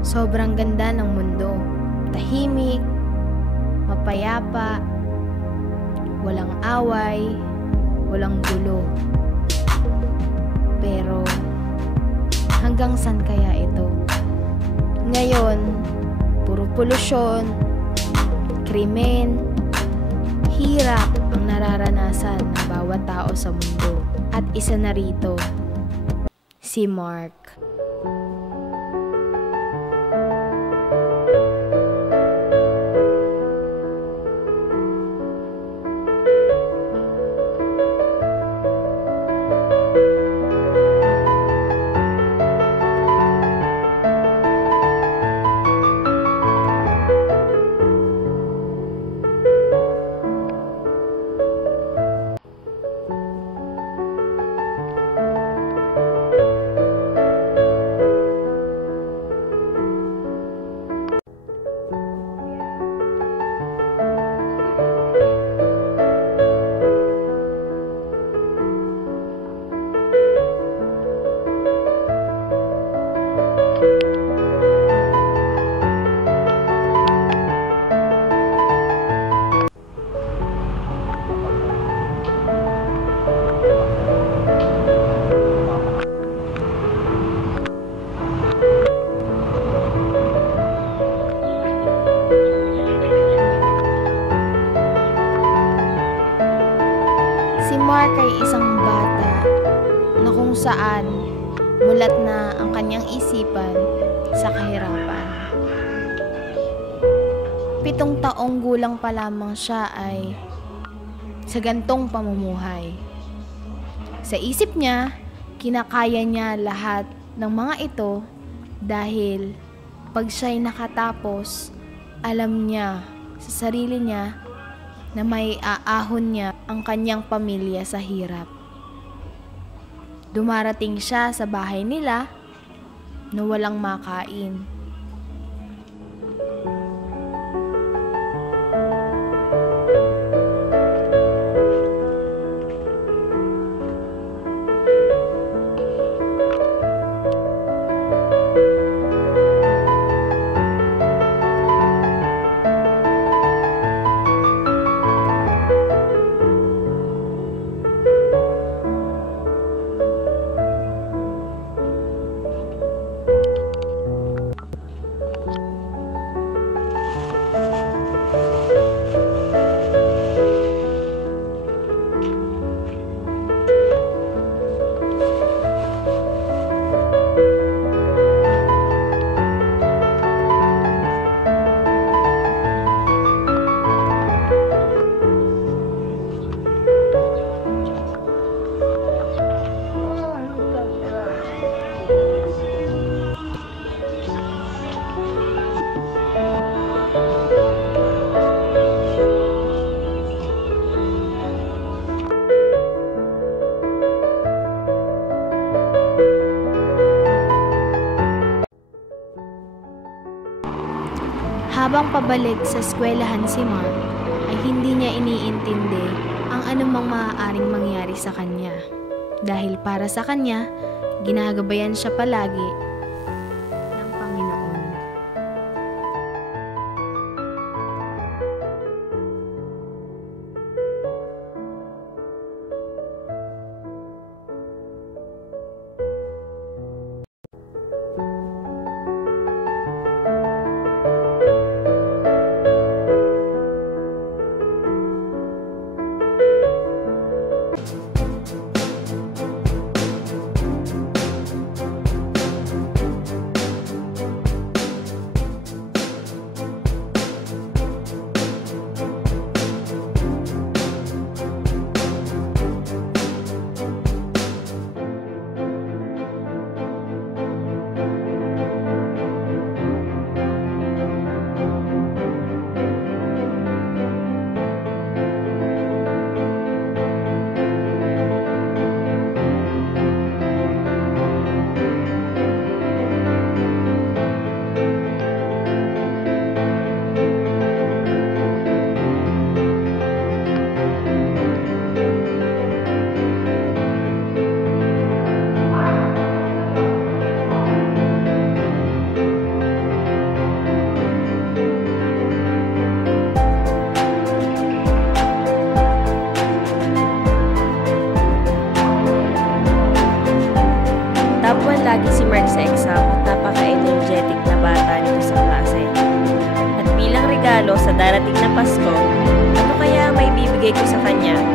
Sobrang ganda ng mundo. Tahimik, mapayapa, walang away, walang gulo. Pero, hanggang saan kaya ito? Ngayon, puro polusyon, krimen, hirap ang nararanasan ng bawat tao sa mundo. At isa na rito, si Mark. Si Mark ay isang bata na kung saan mulat na ang kanyang isipan sa kahirapan. 7 taong gulang pa lamang siya ay sa gantong pamumuhay. Sa isip niya, kinakaya niya lahat ng mga ito dahil pag siya'y nakatapos, alam niya sa sarili niya na may aahon niya ang kanyang pamilya sa hirap. Dumarating siya sa bahay nila na walang makain. Habang pabalik sa eskwelahan si Mark, ay hindi niya iniintindi ang anumang maaaring mangyari sa kanya. Dahil para sa kanya, ginagabayan siya palagi ng Panginoon. niya.